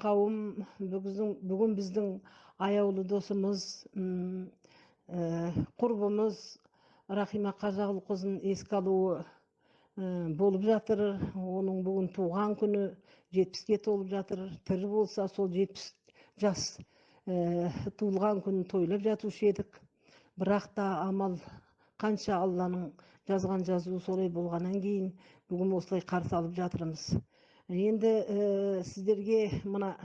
қауым, бүгін біздің аяулы досымыз, құрбымыз Рахима Қажағұлқызын еске алуы болып жатыр. Оның бүгін туған күні 70-ке толып жатыр. Тірі болса сол 70 жас туылған күнін тойлап жатушы едік. Бірақ та амал қанша, Алланың жазған жазуы солай болғаннан кейін бүгін осылай қарсы алып жатырмыз. Енді сіздерге мына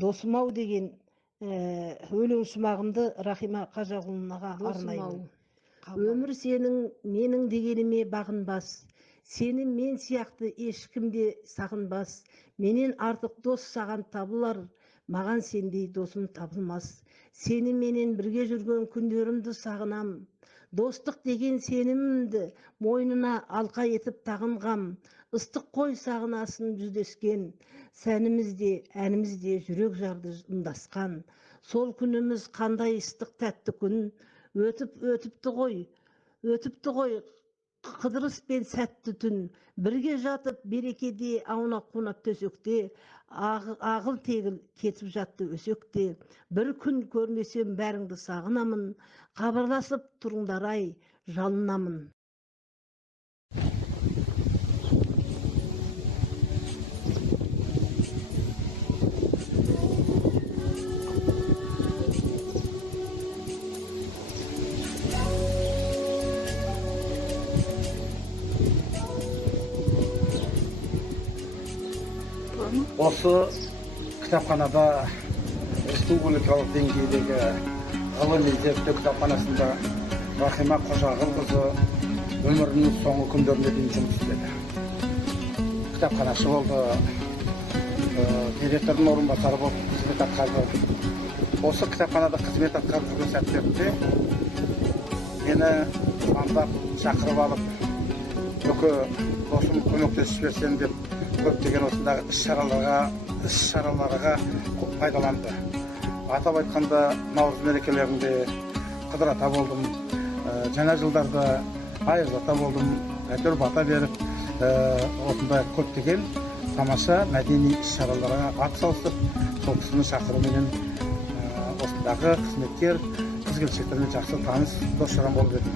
досым-ау деген өлең шумағымды Рахима Қажағұлынаға арнаймын. Өмір сенің менің дегеніме бағынбас, сені мен сияқты ешкімде сағынбас, менен артық дос саған табылар, маған сендей досым табылмас. Сені менен бірге жүрген күндерімді сағынам, достық деген сенімімді мойнына алқа етіп тағынғам. Ыстық қой сағынасын жүздескен, сәнімізде, әнімізде жүрек жарды ымдасқан. Сол күніміз қандай ыстық тәтті күн, өтіпті ғой қыдырыс пен сәтті түн. Бірге жатып берекеде аунап қунап төсекте, ағыл тегіл кетіп жатты өсекте. Бір күн көрмесем бәріңді сағынамын, хабарласып тұрыңдар ай, жалынамын. Осы кітапханада республикалық деңгейдегі ғылыми зерттеу кітапханасында Рахима Қожағұлқызы өмірінің соңғы күндеріне дейін жұмыс істеді. Кітапханашы болды, директордың орынбасары болып қызмет атқарды. Осы кітапханада қызмет атқарып жүрген сәттерінде мені звондап шақырып алып, "Өке, досым көмектесіп берсең" деп көптеген осындағы іс-шараларға пайдаланды. Атап айтқанда, Наурыз мерекелерінде Қыдыр ата болдым, жаңа жылдарда Айыз ата болдым, әйтеуір бата беріп, осындай көптеген тамаша мәдени іс-шараларға атсалысып, сол кісінің шақыруымен осындағы қызметкер қыз-келіншектермен жақсы таныс дос-жаран болып едім.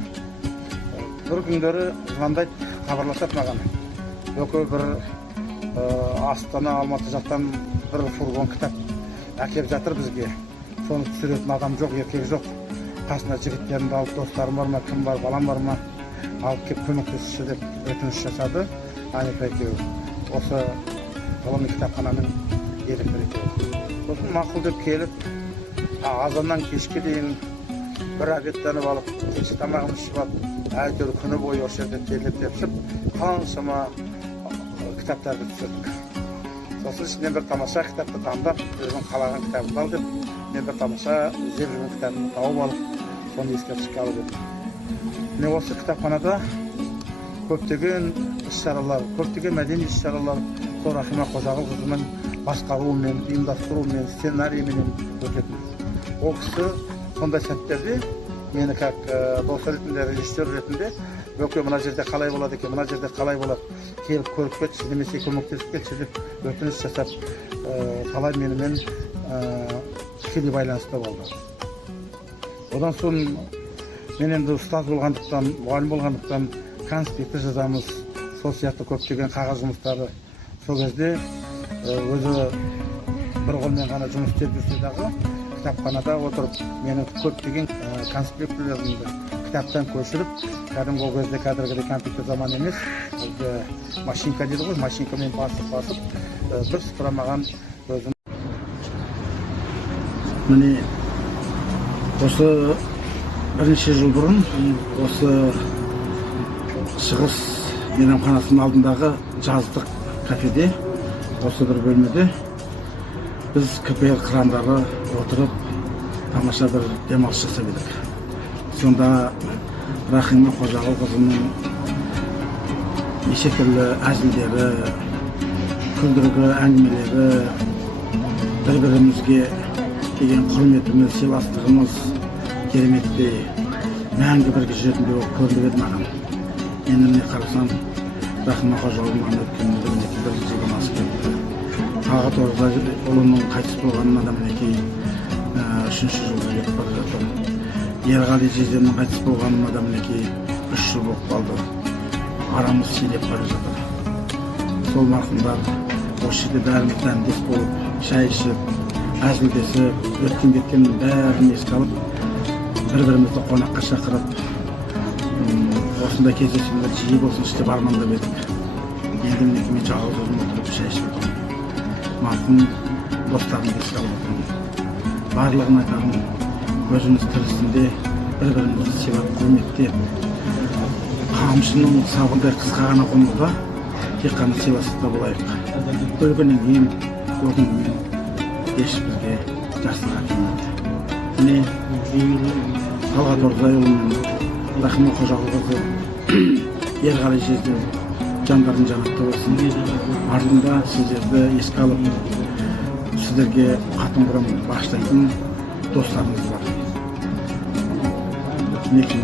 Бір күндері звондайды, хабарласады маған. "Өке, бір Астана, Алматы жақтан бір фургон кітап әкеп жатыр бізге. Соны түсіретін адам жоқ, еркек жоқ. Қасына жігіттерімді алып, достарым бар ма, кім бар, балам бар ма, алып кеп көмектесші" деп өтініш жасады. Аника екеуі, осы ғылыми кітапхананың директоры екеуі. Сосын мақұл деп келіп, азаннан кешке дейін бір обедтеніп алып, кешкі тамағымызды ішіп алып, әйтеуір күні бойы осы жерде терлеп-тепшіп, қаншама кітаптарды түсірдік. Сосын ішінен бір тамаша кітапты таңдап, өзің қалаған кітабыңды ал деп, мен бір тамаша іздеп жүрген кітабымды тауып алып, соны ескерткішке алып едім. Міне осы кітапханада көптеген іс-шаралар, көптеген мәдени іс-шаралар сол Рахима Қожағұлқызының басқаруымен, ұйымдастыруымен, сценариймен өтетін. Ол кісі сондай сәттерде мені как дос ретінде, режиссер ретінде, "Өке, мына жерде қалай болады екен, мына жерде қалай болады, келіп көріп кетші, немесе көмектесіп кетші" деп өтініш жасап, талай менімен тікелей байланыста болды. Одан соң мен енді ұстаз болғандықтан, мұғалім болғандықтан конспекті жазамыз, сол сияқты көптеген қағаз жұмыстары. Сол кезде өзі бір қолмен ғана жұмыс істеп жүрсе дағы, кітапханада отырып, менің көптеген конспектілерімді кітаптан көшіріп, кәдімгі ол кезде қазіргідей компьютер заман емес, машинка дейді ғой, машинкамен басып, бір сыпыра маған өзім. Міне, осы бірнеше жыл бұрын, осы шығыс мейрамханасының алдындағы жаздық кафеде, осы бір бөлмеде, біз КПР қырандары отырып, тамаша бір демалыс жасап едік. Сонда Рахима Қожағұлқызының неше түрлі әзілдері, күлдіргі әңгімелері, бір-бірімізге деген құрметіміз, сыйластығымыз кереметтей, мәңгі бірге жүретіндей болып көрініп еді маған. Енді міне қарасам, Рахима Қожағұлынан өткенде мінекей 1 жылдан асып кетті. Тағат ұлының қайтыс болғанына да мінекей 3-ші жылға кетіп бара жатыр. Ерғали жездемнің қайтыс болғанына да мінекей 3 жыл болып қалды. Арамыз сиреп бара жатыр. Сол марқұмдар осы жерде бәріміз дәмдес болып, шай ішіп, әзілдесіп, өткен кеткеннің бәрін еске алып, бір-бірімізді қонаққа шақырып, осындай кездесулер жиі болсын істеп армандап едік. Енді мінекей мен жалғыз өзім отырып шай ішіп отырмын. Марқұм достарымды еске алып отырмын. Барлығын айтамын, өзіміз тірісінде бір-бірімізді сыйлап, құрметтеп, қамшының сабындай қысқа ғана ғұмырда тек қана сыйластықта болайық. Өлгеннен кейін, өкінбеймін, еш бізге жақсыға келмейді. Міне Талғат Оразайұлы мен Рахима Қожағұлқызы, Ерғали жездем жандардың жанаты болсын. Артында сіздерді еске алып, сіздерге қатын құрам бағыштайтын достарымыз бар. Мінекей